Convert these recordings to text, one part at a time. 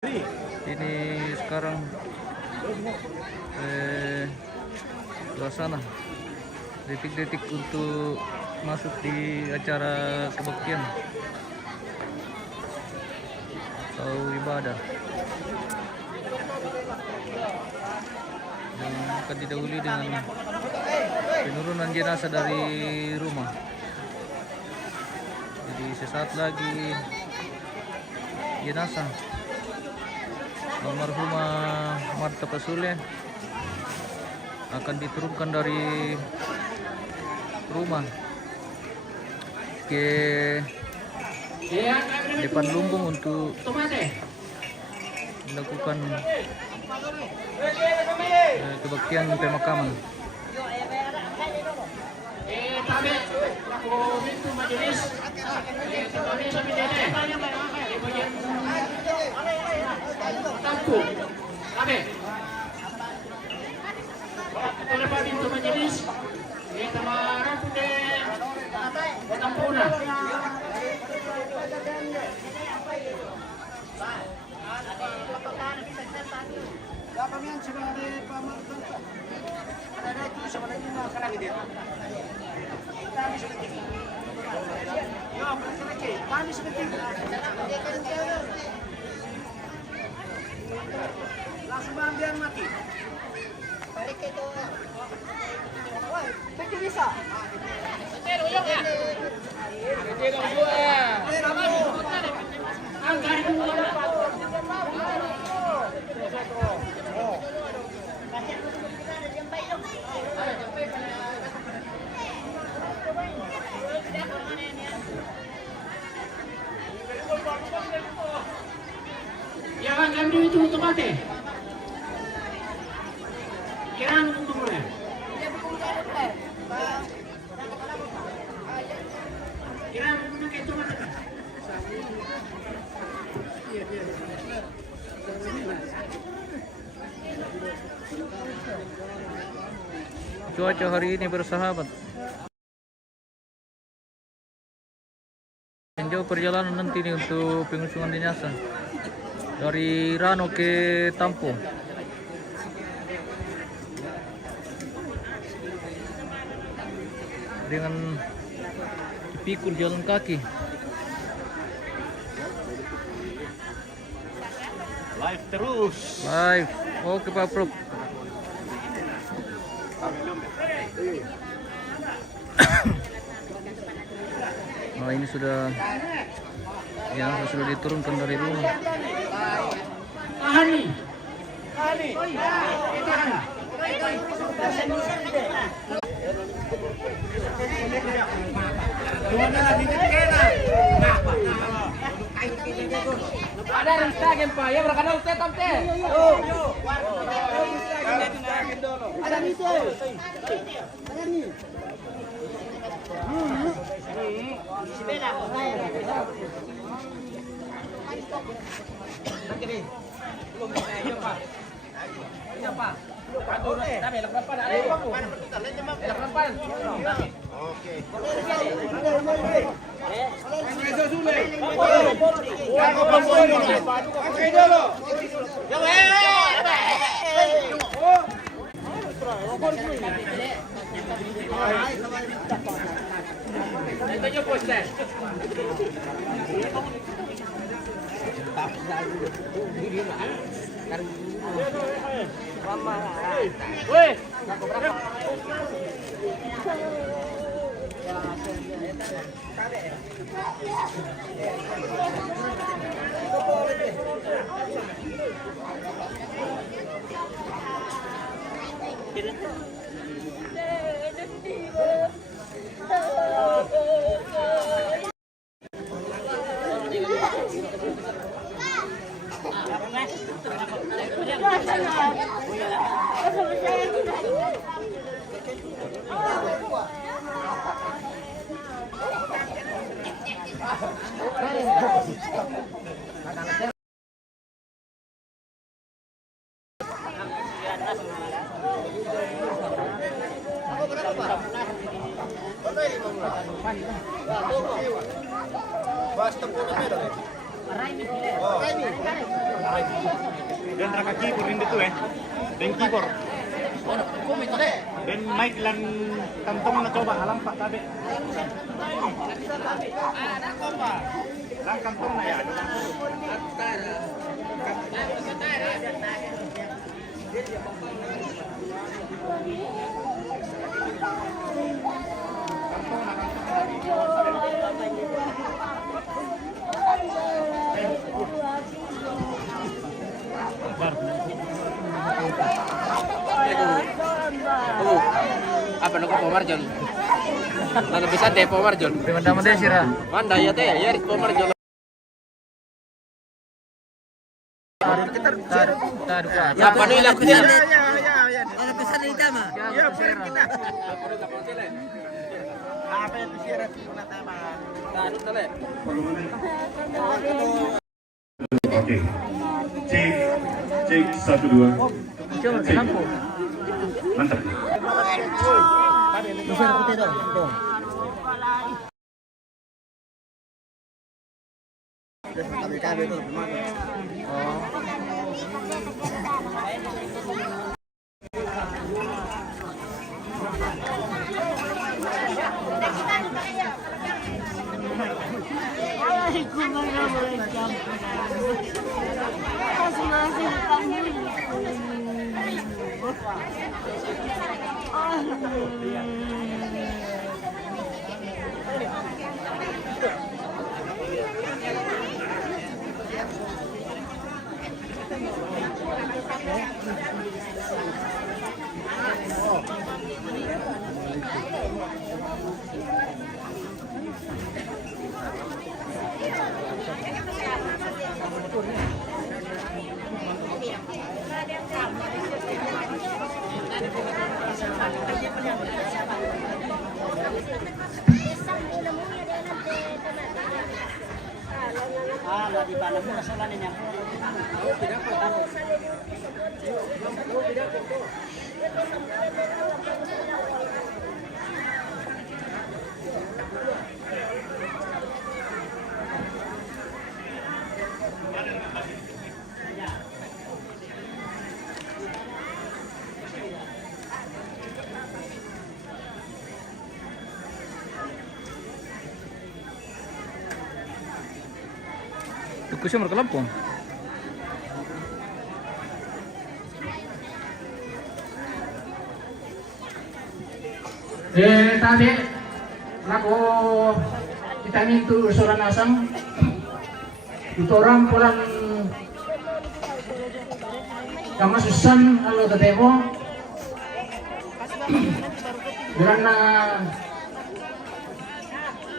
Ini sekarang suasana detik-detik untuk masuk di acara kebaktian atau ibadah yang akan didahului dengan penurunan jenazah dari rumah. Jadi sesaat lagi jenazah almarhumah Marta Pasule akan diturunkan dari rumah ke depan lumbung untuk melakukan kebaktian pemakaman. Langsung ambil mati. Balik itu. Pergi bisa. Betul, uyang ya. Betul dua. Angkat dulu. Ya kan ambil itu untuk mati. Kiraan untuk mulai. Kiraan untuk itu mati. Cuaca hari ini bersahabat. Jauh perjalanan nanti nih untuk pengusungan jenazah dari Rano ke Tampo. Dengan dipikul jalan kaki. Live terus. Live. Oke Pak Prof. Nah ini sudah diturunkan dari rumah. Tahani. Ada Instagram Pak, ya berkadang saya tamte. Ada nih. Ada nih. Basta po na meron eh. Dan raka keyboard hindi to eh. Dan keyboard. Dan mic lan kantong na coba halampak tabi. Lang kantong na yan. Apa nak Pomarjon? Nak bisa teh Pomarjon. Teman-teman deh sira. Manda ya teh ya Pomarjon. Apa nih lah kita? Kalau bisa nih tama. Ya, kita. Apa yang sira puna tama? Oke. Cek 1 2. Coba ke lampu. Mantap. Bisa putih dong. Kusya mereka lampung. Tadi laku kita mintu usulan asam itu orang pulang kamasusan kalau tetemo karena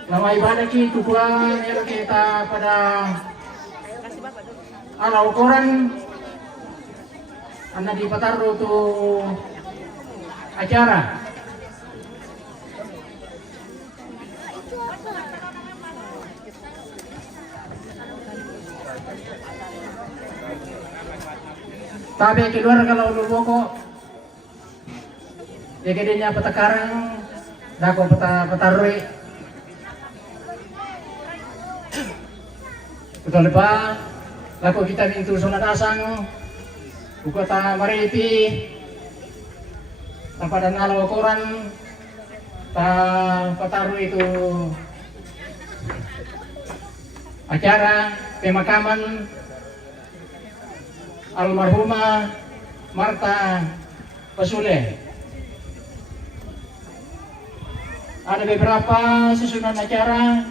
lama ibadah kita kuang yang kita pada alau koran anak di Pataru tu acara tapi keluar kalau luboko ya kedenya petakarang dako petarui betul lepas laku kita mintu sunat asang buka ta maripi tanpa dan ngalau koran ta petaru itu acara pemakaman almarhumah Marta Pasule. Ada beberapa susunan acara.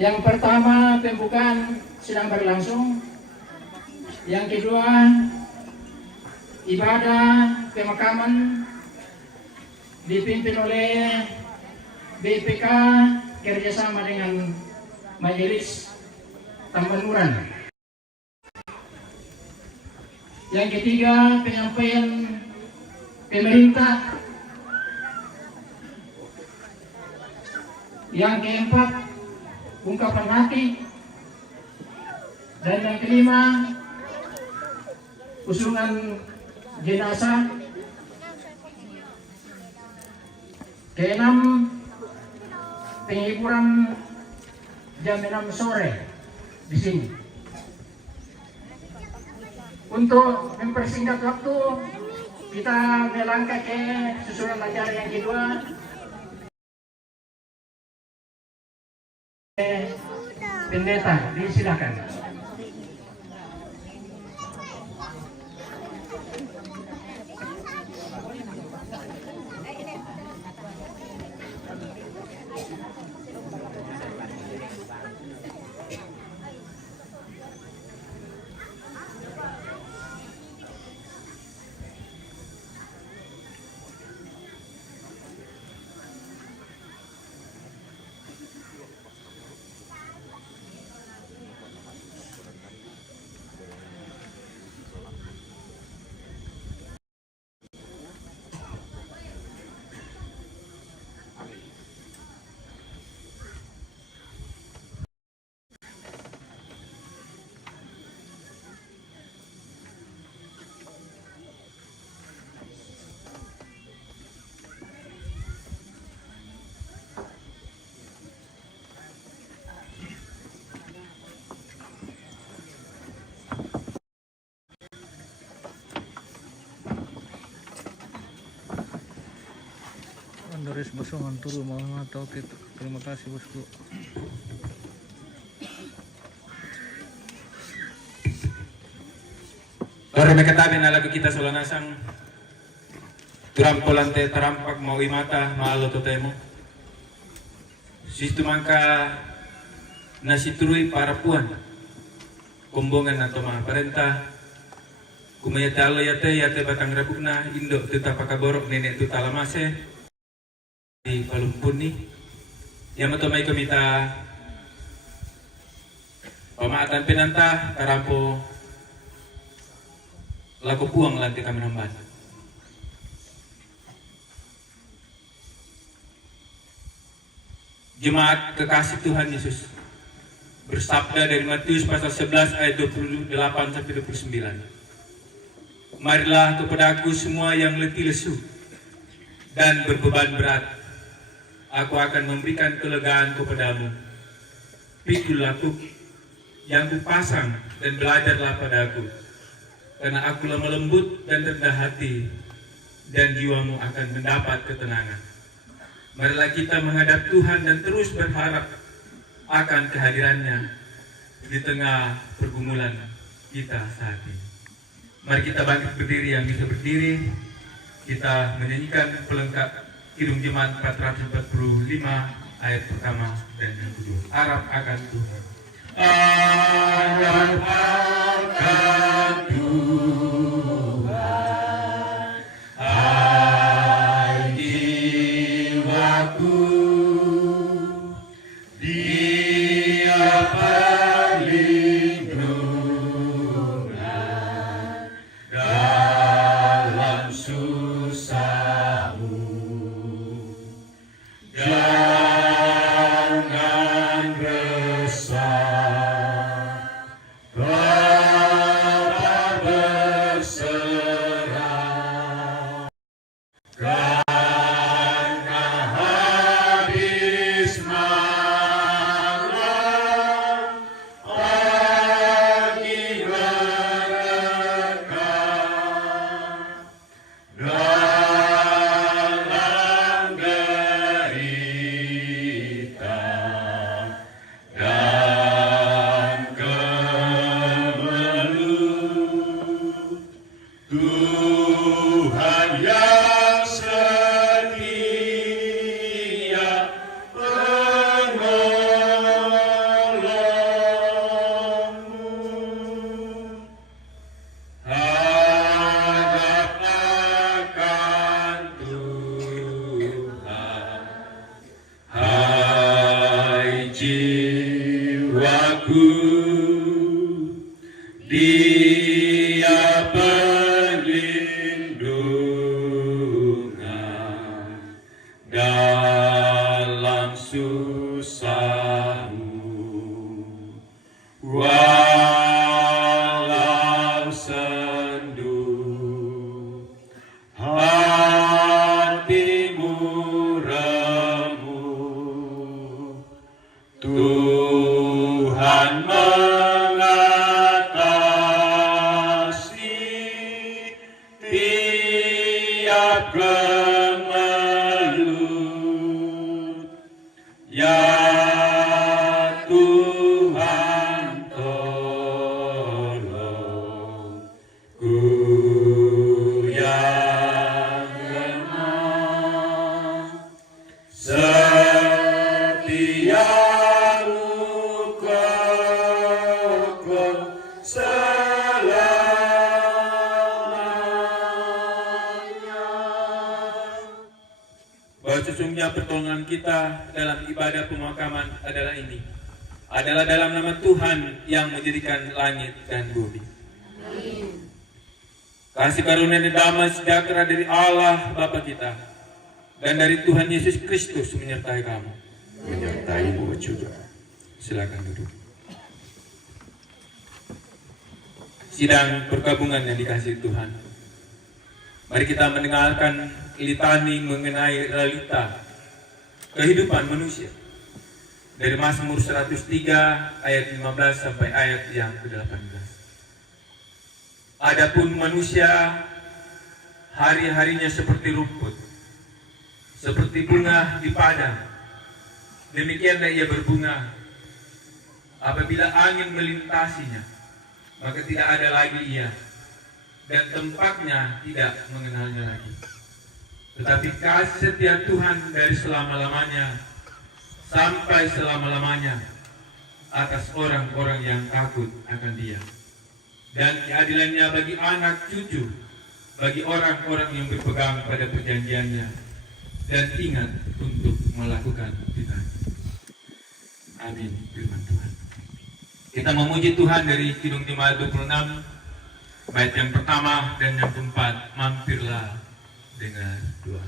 Yang pertama pembukaan sedang berlangsung. Yang kedua ibadah pemakaman dipimpin oleh BPK kerjasama dengan Majelis Tambanuran. Yang ketiga penyampaian pemerintah. Yang keempat ungkapan hati. Dan yang kelima usungan jenazah. Keenam penghiburan jam 6 sore di sini. Untuk mempersingkat waktu, kita melangkah ke susunan acara yang kedua. Pendeta, disilakan. Andres Basongan turu mga tao kita. Terima kasih bosku. Loro mekatabi na lagu kita sa lanasang turampolante tarampak mau imata maalo to temo. Sistu mangka nasiturui para puan kumbongan nato mga parenta kumayate alo yate batang repukna indo tuta pakaborok nenek tuta lamase di Palumpuni yang matomay komita pamaatan pinanta tarampo laku puang lantai kami nambat. Jemaat kekasih Tuhan Yesus bersabda dari Matius pasal 11 ayat 28 sampai 29. Marilah kepadaku semua yang letih lesu dan berbeban berat. Aku akan memberikan kelegaan kepadamu. Pikulah yang kupasang dan belajarlah padaku. Karena aku lemah lembut dan rendah hati, dan jiwamu akan mendapat ketenangan. Marilah kita menghadap Tuhan dan terus berharap akan kehadirannya di tengah pergumulan kita saat ini. Mari kita bangkit berdiri yang bisa berdiri. Kita menyanyikan pelengkap Kidung Jemaat 445 ayat pertama dan yang kedua. Harap akan Tuhan. Harap akan Tuhan, hai jiwaku, Dia perlindungan dalam susahmu. Jangan resah, tetap berserah, karena habis malam pagi merekam dalam derita dan kemelut. Tuhan yang setia penolongmu. Hadap akan Tuhan, hai jiwaku, Dia perlindungan dalam susahmu. Walau sendu hatimu remuk, Tuhan Bahwa sesungguhnya pertolongan kita dalam ibadah pemakaman adalah dalam nama Tuhan yang menjadikan langit dan bumi. Kasih karunia dan damai sejahtera dari Allah Bapa kita dan dari Tuhan Yesus Kristus menyertai kamu. Menyertaimu juga. Silakan duduk. Sidang pergabungan yang dikasihi Tuhan. Mari kita mendengarkan litani mengenai realita kehidupan manusia dari Mazmur 103 ayat 15 sampai ayat yang ke-18. Adapun manusia hari-harinya seperti rumput, seperti bunga di padang, demikianlah ia berbunga. Apabila angin melintasinya, maka tidak ada lagi ia, dan tempatnya tidak mengenalnya lagi. Tetapi kasih setia Tuhan dari selama-lamanya sampai selama-lamanya atas orang-orang yang takut akan Dia, dan keadilannya bagi anak cucu, bagi orang-orang yang berpegang pada perjanjiannya dan ingat untuk melakukan firman-Nya. Amin. Firman Tuhan. Kita memuji Tuhan dari Kidung 526 bait yang pertama dan yang keempat. Mampirlah dengan doa.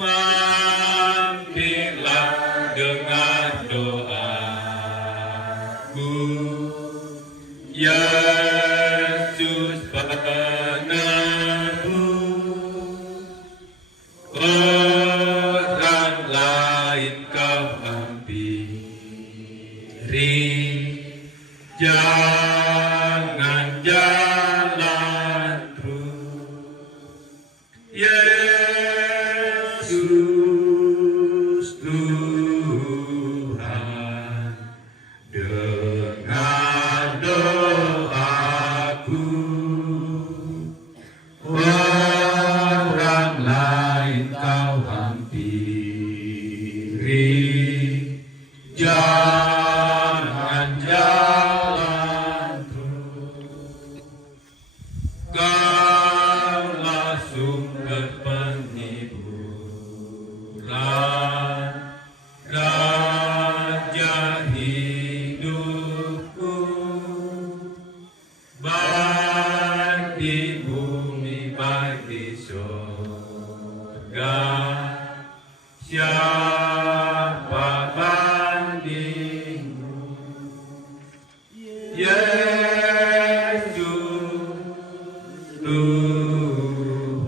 Mampirlah dengan doaku, Yesus penebus. Orang lain kau hampiri, jangan jalan terus. Yesus Tuhan, dengar doaku. Orang lain kau hampiri, jangan jalan terus. Kaulah sumber penghiburan, raja hidupku, baik di bumi baik di surga. Siapa bandingmu, Yesus Tuhan,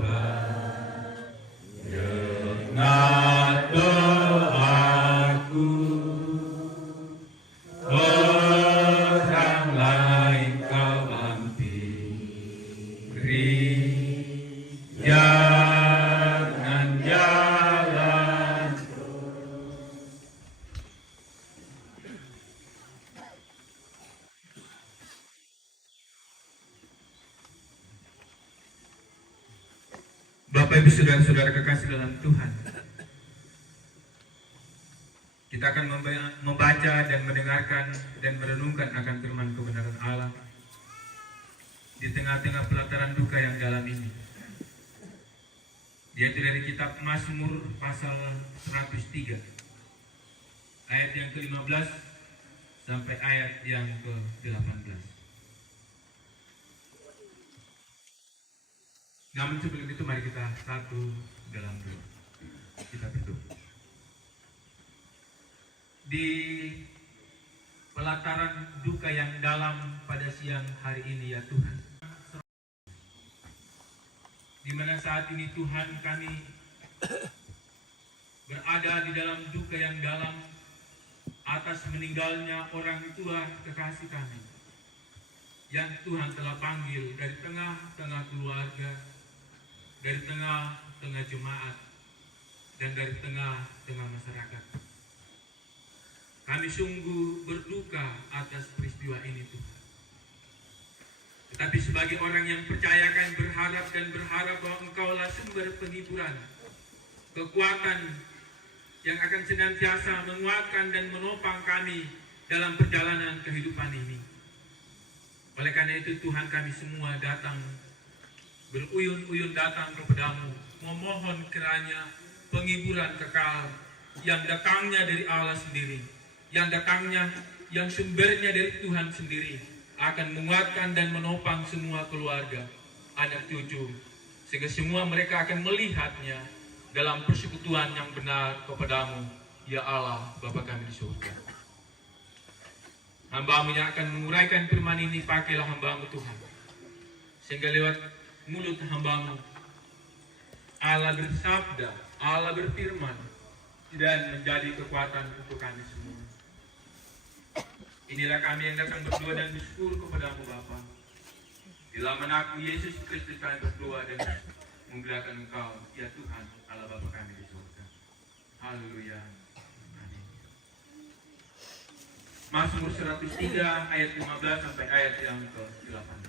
dengar doaku. Orang lain kau hampiri, jangan jalan terus. Bapak Ibu saudara-saudara kekasih dalam Tuhan, kita akan membaca dan mendengarkan dan merenungkan akan firman kebenaran Allah di tengah-tengah pelataran duka yang dalam ini, yaitu dari kitab Mazmur pasal 103 ayat yang ke-15 sampai ayat yang ke-18. Namun sebelum itu mari kita satu dalam doa. Kita berdoa. Di pelataran duka yang dalam pada siang hari ini ya Tuhan, di mana saat ini Tuhan kami berada di dalam duka yang dalam atas meninggalnya orang tua kekasih kami yang Tuhan telah panggil dari tengah-tengah keluarga, dari tengah-tengah jemaat, dan dari tengah-tengah masyarakat. Kami sungguh berduka atas peristiwa ini Tuhan. Tetapi sebagai orang yang percaya kami berharap bahwa Engkaulah sumber penghiburan, kekuatan yang akan senantiasa menguatkan dan menopang kami dalam perjalanan kehidupan ini. Oleh karena itu Tuhan, kami semua datang, beruyun-uyun datang kepadamu, memohon kiranya penghiburan kekal yang datangnya dari Allah sendiri, yang datangnya, yang sumbernya dari Tuhan sendiri, akan menguatkan dan menopang semua keluarga, anak cucu, sehingga semua mereka akan melihatnya dalam persekutuan yang benar kepadamu, ya Allah, Bapa kami di surga. Hamba-Mu yang akan menguraikan firman ini, pakailah hamba-Mu Tuhan, sehingga lewat mulut hamba-Mu Allah bersabda, Allah berfirman, dan menjadi kekuatan untuk kami semua. Inilah kami yang datang berdoa dan bersyukur kepadamu Bapa. Di dalam Anakmu Yesus Kristus kami berdoa dan memuliakan Engkau, ya Tuhan, Allah Bapa kami di surga. Haleluya. Amin. Mazmur 103 ayat 15 sampai ayat yang ke-18.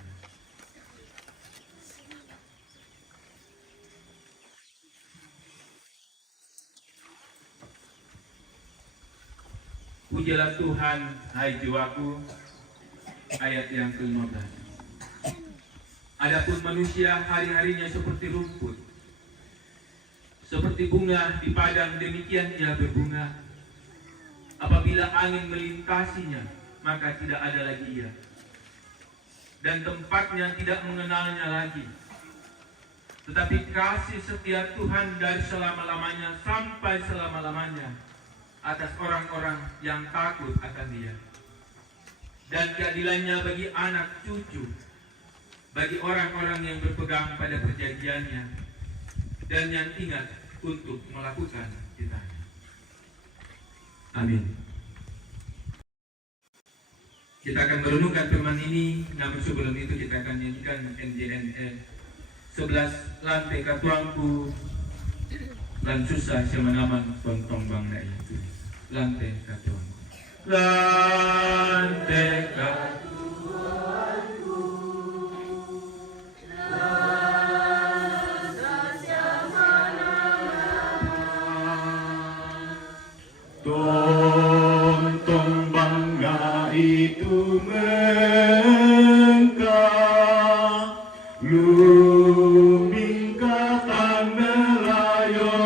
Pujilah Tuhan, hai jiwaku, ayat yang ke-15. Adapun manusia hari-harinya seperti rumput, seperti bunga di padang, demikian ia berbunga. Apabila angin melintasinya, maka tidak ada lagi ia, dan tempatnya tidak mengenalnya lagi. Tetapi kasih setia Tuhan dari selama-lamanya sampai selama-lamanya atas orang-orang yang takut akan Dia, dan keadilannya bagi anak cucu, bagi orang-orang yang berpegang pada perjanjiannya dan yang ingat untuk melakukan kitanya. Amin. Kita akan merenungkan firman ini, namun sebelum itu kita akan nyanyikan NJNE 11 lantai katuangku lan susah semanaman tontong bangna itu. Lantai katuangku, lantai katuangku, tontong bangga itu mengkah, luming katan melayo,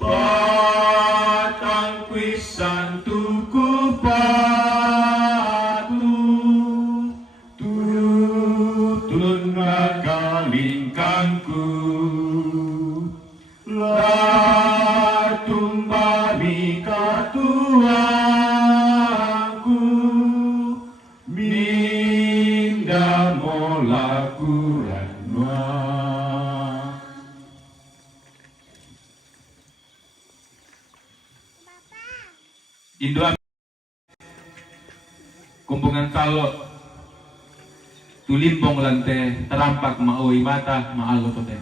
patang kuisan tuku patu, tutun ngakalingkanku, latung bami katuangku, minda molaku ranwa. Indo kumpungan talot tulimpong lante terampak maui mata maalo tote.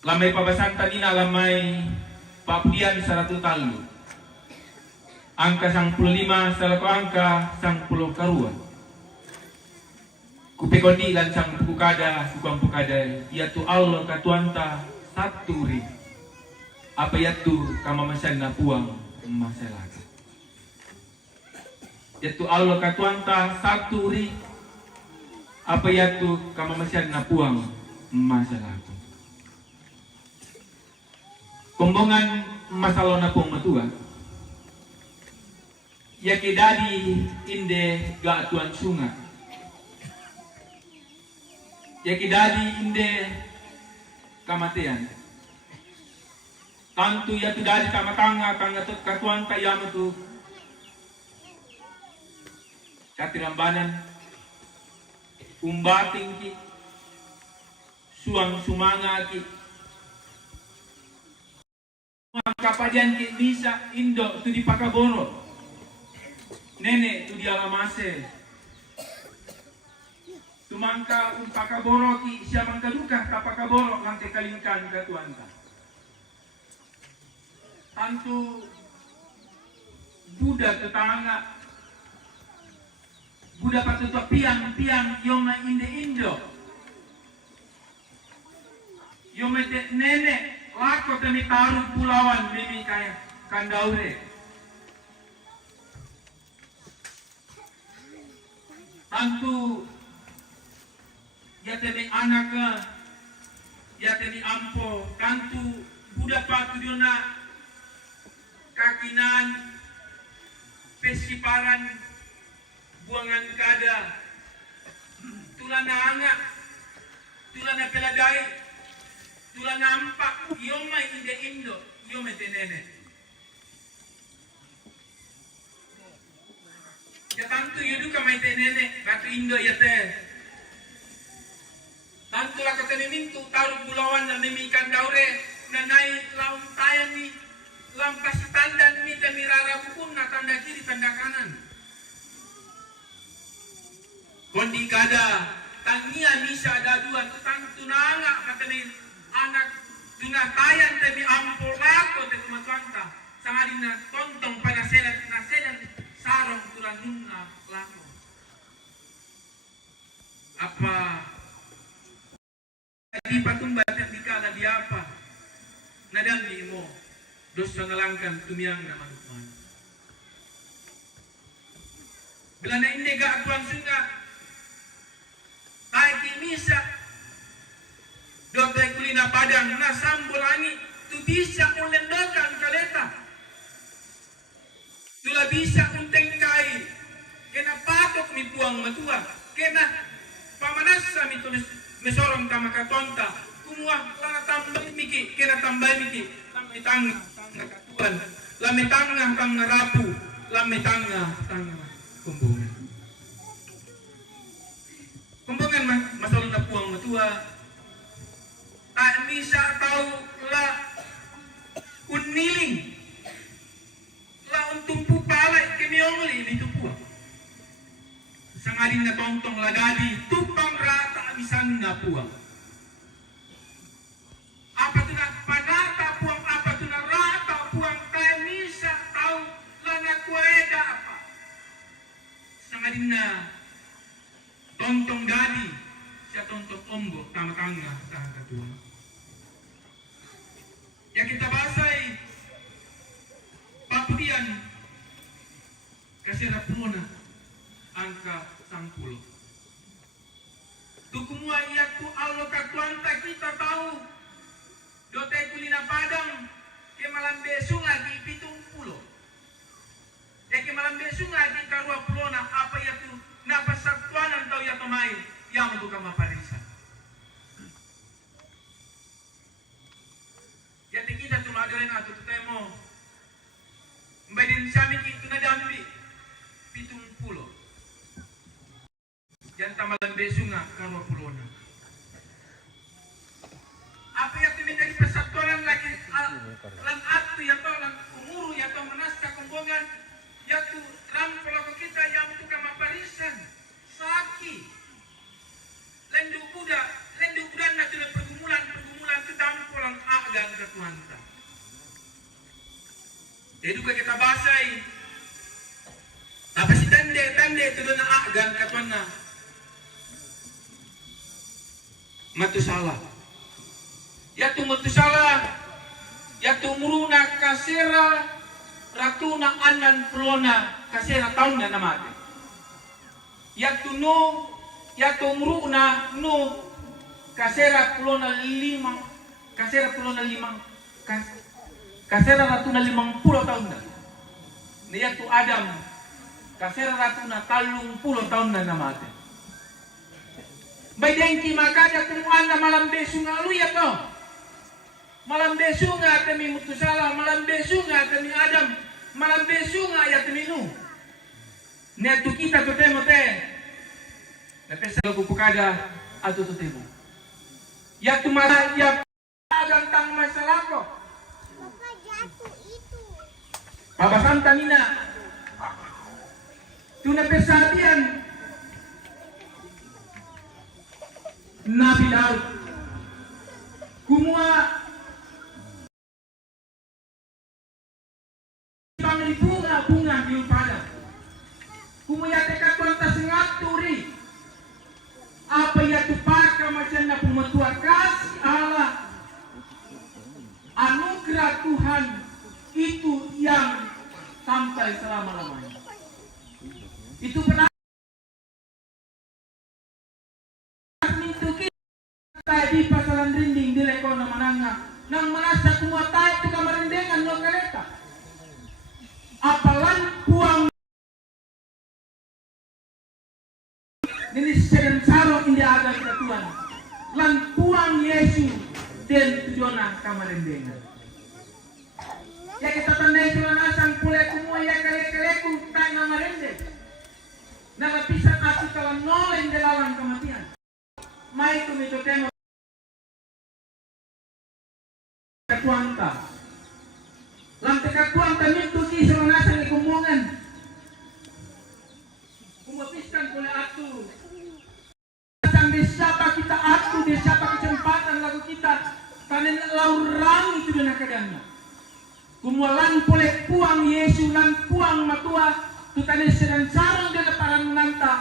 Lamay pabasanta nina lamay papulian 100 talu. Angka 15 salaku angka 10 karuan. Kupekoni lan sang pukada sukang pukada yaitu Allah katuanta satu ri. Apa yaitu kamamasan na puang masyarakat. Yaitu Allah katuanta satu ri. Apa yaitu kamamasan na puang masyarakat. Kumbungan masalah na pong matua. Ya kidadi inde ga tuan sunga. Ya kidadi inde kamatian. Tantu ya tudadi kamatanga kangatut katuan kayam tu katirambanan umbating ki suang sumanga ki kapajan ki bisa indo tu di Pakaboro nenek tu di Alamase tumangka Pakaboro ki siamang kaluka kapakaboro lantai kalingkan katuanta tantu Buddha tetangga Buddha patutua piang yoma indo yoma nenek lako temi taruh pulauan mimi kaya kandaure antu yatene anaka yatene ampo kantu budak patu diona kakinan pesiparan buangan kada tulana anga tulana pelagai tulana ampak yoma inde indo yoma tenene ya tantu yudu kamay tenene batu indo yate tantu la katene mintu taruh bulawan na nemikan daure nanai laum tayan ni lampas tanda ni temirara bukun na tanda kiri tanda kanan kondi kada tangia misa ada dua tang tunanga katene anak tunatayan temi ampol lako te kumatuanta sangadina tontong pada selat na selat sarong tulan nunna lako apa di patumba di kala di apa nadan di mo dosa nalangkan tumiang na manukman bila na inde ga atuan sunga taiki misa dote kulina padang na sambolani tu bisa ulendokan kaleta tula bisa unteng kai kena patok mi puang matua kena pamanasa mi tulis mesorong tama katonta kumua lana tambah miki kena tambah miki tambah tangga katuan lame tangga kang rapu lame tangga kumbungan kumbungan masalah na puang matua tak bisa tahu la uniling la untung pupalay kemiongli dito puang sangadin na tontong lagadi tupang rata misan na puang apa tu na panata puang apa tu na rata puang kaya misa tahu lana kueda apa sangadin na tontong gadi siya tontong ombo tama-tanga sa katuang yang kita basai paputian kasih rapuna angka 10 tukumua iatu allo katuanta kita tahu dote kulina padang ke malam besunga di 70 ya ke malam besunga di karua pulona apa iatu napa satuanan tau ya tomai yang buka maparisa ya kita cuma ada yang atu temo mbadin sami itu na dambi 70 yang tamalan besunga karwa pulona apa yang tu menjadi persatuan lagi lan atu ya to lan umuru ya to menasta kumbongan ya tu rampolo kita yang tu kama parisan saki lendu kuda na tu pergumulan ketampolan agan ketuanta eduka kita basai tapi si tande tu na agan ketuana matu salah ya tu matu salah ya tu muruna kasera ratuna anan prona kasera tahun na namate ya tu no ya tu muruna no kasera prona 5 kasera ratuna 50 tahun na ya tu Adam kasera ratuna 30 tahun na namate may dengki makanya kumuan na malam besunga lu ya to malam besunga temi mutusala malam besunga temi Adam malam besunga ya temi nu netu kita to temo te na pesa pupukada atu to temo ya tumara ya gantang masalah ko jatuh itu pabasan tanina tuna pesabian Nabi Daud kumua pangli bunga di padang kumua tekat kuanta sengaturi apa ya tupaka macam na pemetua kasih Allah anugerah Tuhan itu yang sampai selama-lamanya itu benar. jadi pasalan rinding di lekono mananga nang manasa kumua tayo tu kamarendengan no kaleta apalan puang ini seren saro india ada kita Tuhan lan puang Yesus dan tujuan kamarendengan ya kita tandai tuan asang pulai kumua ya kale-kaleku tak ngamarende nalapisan aku kalau nolen delawan kematian mai kumito temo katuanta lantai katuanta mintu kisah nasang ikumongan kumapiskan pula atu nasang di siapa kita atu di siapa kesempatan lagu kita tanen laurang itu dan akadana kumualan pula puang Yesus lan puang matua tu tanen sedang sarang dan parang nanta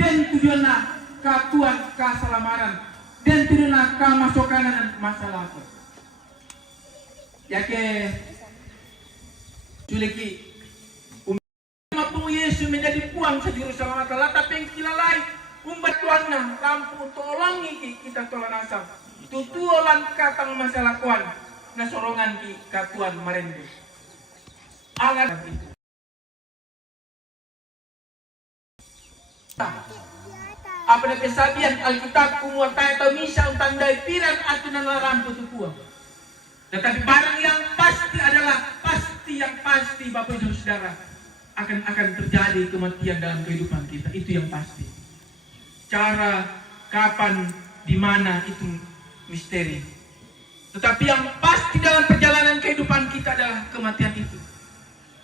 dan tujuanna katuan kasalamaran dan tujuanna kamasokanan masalah yake suliki mapung Yesus menjadi puang sa Jerusalem atala tapi kilalay umbatuanna lampu tolong iki kita tolong asam tutuolan katang masalah kuan na sorongan ki katuan marende angan apa na pesabian Alkitab kumua tayo misa untandai piran atu na lampu tupuang. Tetapi barang yang pasti adalah yang pasti Bapak Ibu Saudara akan terjadi kematian dalam kehidupan kita, itu yang pasti. Cara, kapan, di mana itu misteri. Tetapi yang pasti dalam perjalanan kehidupan kita adalah kematian itu.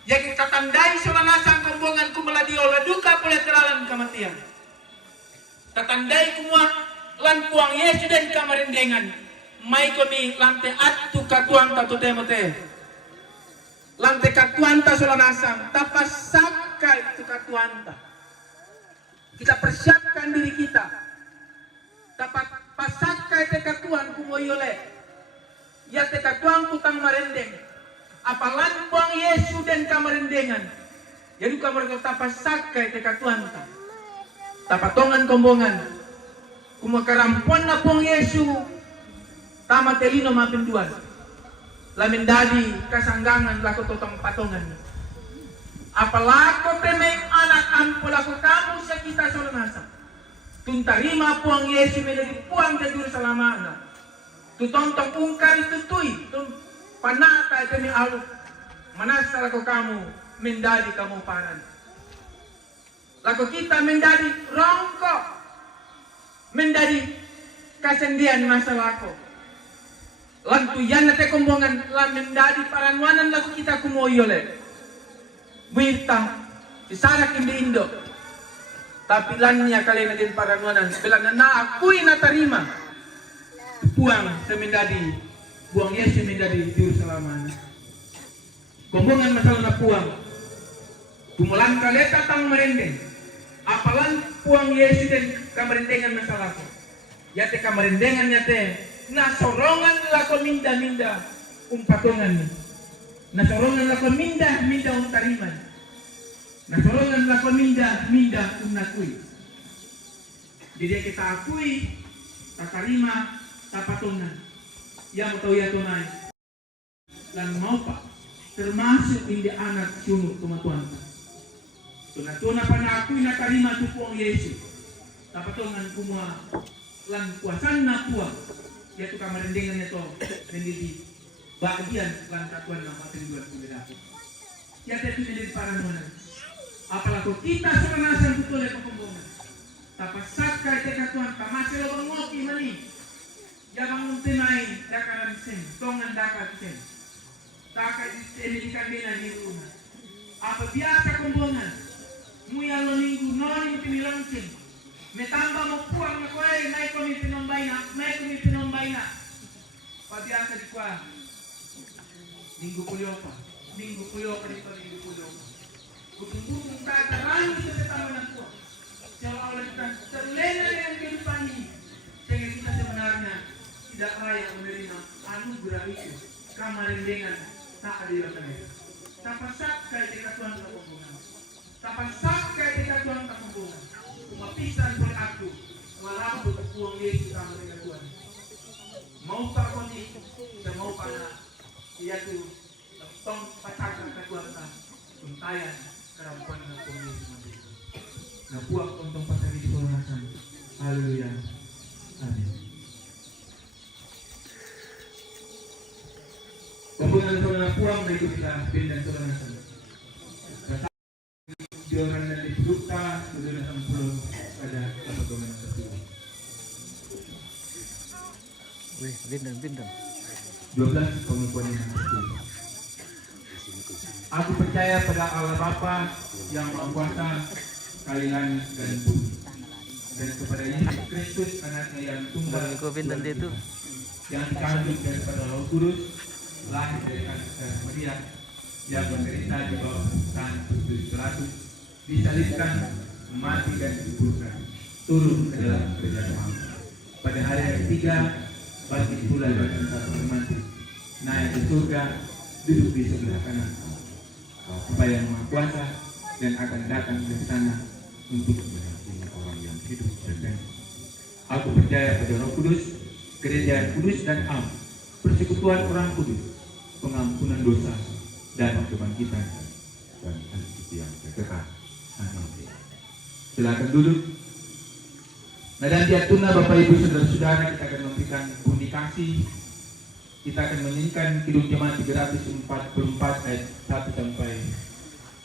Yang kita tandai solanasang kombongan kumeladio laduka boleh teralan kematian. Tatandai kumua lanpuang Yesus dan kamarendengan. Mai kami lantai atu katuanta tu temote lantai katuanta solanasang tapas saka itu katuanta kita persiapkan diri kita tapas pasaka itu katuan kumoyole ya te katuan kutang marendeng apalan buang Yesus dan kamarendengan jadi kamar tapas saka itu katuanta tapatongan kombongan kumakarampuan na buang Yesus tama telino mapinduan lamin dadi kasanggangan lako totong patongan apalako temeng anak ampulako kamu sa kita solanasa tuntarima puang Yesus menjadi puang ke Jerusalem tutontong ungkar itu tui panata itu alu manasa lako kamu mendadi kamu paran lako kita mendadi rongko mendadi kasendian masalahko lantu yan nate kombongan lan mendadi paranwanan lagu kita kumoyole wita isarak indi indo tapi lannya kalian din paranwanan bilang na akui na tarima puang semendadi buang Yesus mendadi Jerusalem kombongan masalah na puang kumulan kaleta tang merendeng apalan puang Yesus dan kamarendengan masalah yate kamarendengan yate na sorongan lako minda patongan na sorongan lako minda tariman na sorongan lako minda nakui jadi kita akui tak tarima tak patongan yang tahu ya tunai dan mau pak termasuk indi anak sungguh kematuan tuna panakui na tarima tupuang Yesus tak patongan kumua lan kuasan na puang yaitu kamarendengan itu menjadi bagian langkatuan nama penjual pembeda. Yaitu menjadi paranwanan. Apalagi kita sekenasan betul oleh pembongan. Tapas sakai tekatuan kamasih lo ngopi mani. Jangan mentenai dakaran sen, tongan dakar sen. Dakar dikan dina di rumah. Apa biasa pembongan? Muya lo minggu nori pinilang sen. Metamba mo puang na koe, may kami pinombayna. Padiasa di kwa. Minggu puyo pa di pa minggu puyo pa. Kutungkutong tatarang kita sa tama ng po. Siya Allah kita terlena dengan kehidupan ini. Sehingga kita sebenarnya tidak layak menerima anugerah itu. Kamarendengan tak adil mereka. Tapasak kaya dekatuan tak hubungan. Tapasak kaya dekatuan tak hubungan. Kumapisan pun aku walau berkepuang Yesus sama dengan Tuhan. buang untuk pasal di Nasan. Haleluya. Amin. Kemudian saudara pulang berikutlah bin dan saudara Nasan. Joran dan dipudukta saudara Nasan pulang pada apa komen satu. Wih, bintang. 12 pengakuan yang satu. Aku percaya pada Allah Bapa yang Maha Kuasa, sekali langit dan bumi, dan kepada Yesus Kristus anaknya yang tunggal yang dikandung daripada Roh Kudus, lahir dari anak Maria, yang menderita di bawah Pontius Pilatus, disalibkan, mati dan dikuburkan, turun ke dalam kerajaan Allah. Pada hari yang ketiga, bangkit pula dari antara mati, naik ke surga, duduk di sebelah kanan Bapa yang Maha Kuasa, dan akan datang dari sana untuk menghakimi orang yang hidup dan mati. Aku percaya pada Roh Kudus, gereja kudus dan am, persekutuan orang kudus, pengampunan dosa dan kebangkitan dan hidup yang kekal. Amin. Silakan duduk. Nah, dan di tuna Bapak Ibu Saudara-saudara, kita akan memberikan bunyi kasih. Kita akan menyanyikan Kidung Jemaat 344 ayat 1 sampai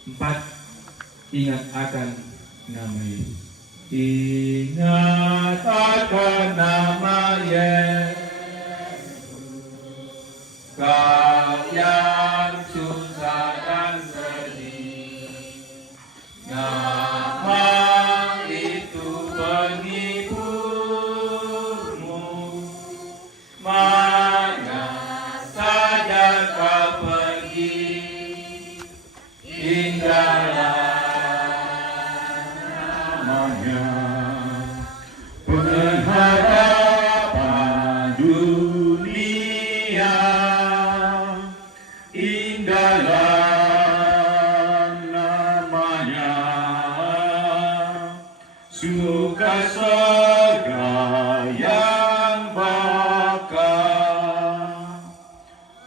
4. Ingat akan nama Yesus. Ingat akan nama Yesus, kau yang susah dan sedih. Nama itu penghiburmu, mana saja kau pergi, tinggallah namanya. Pengharapan dunia, indahlah namanya. Suka surga yang bakal,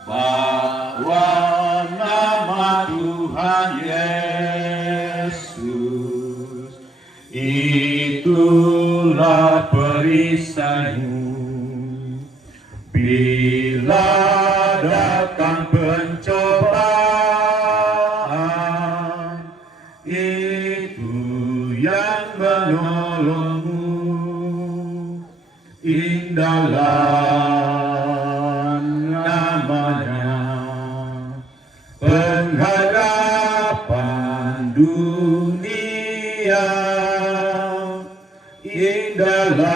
bawa nama Tuhan Yesus. Itulah perisaimu bila datang pencobaan. Itu yang menolongmu, indahlah namanya. Pengharapan dunia, indahlah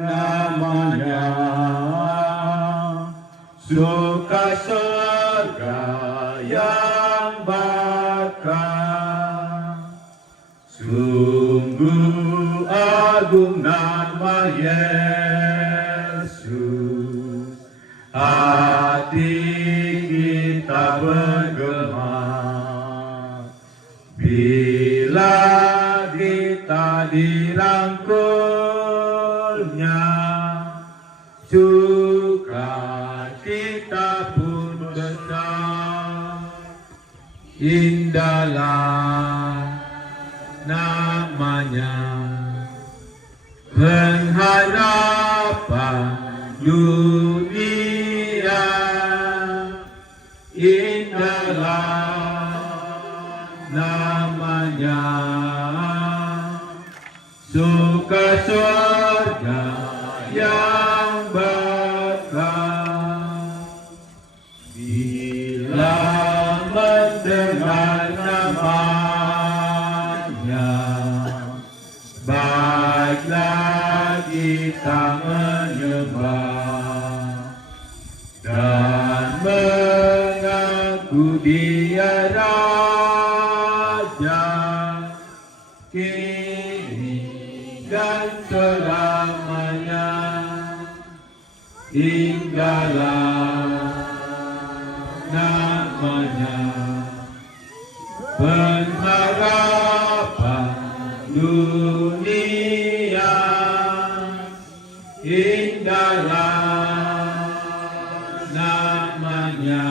namanya. Suka surga yang bakal, sungguh agung nama Yesus. Hati kita bergema bila kita dirangkulnya, sukacita pun besar. Indahlah namanya. Pengharapan dunia, indahlah namanya. Suka surga yang bakal, bila mendengar namanya, baiklah kita menyembah dan mengaku Dia Raja, kini dan selamanya. Indahlah namanya. Pengharapan dunia, indahlah namanya.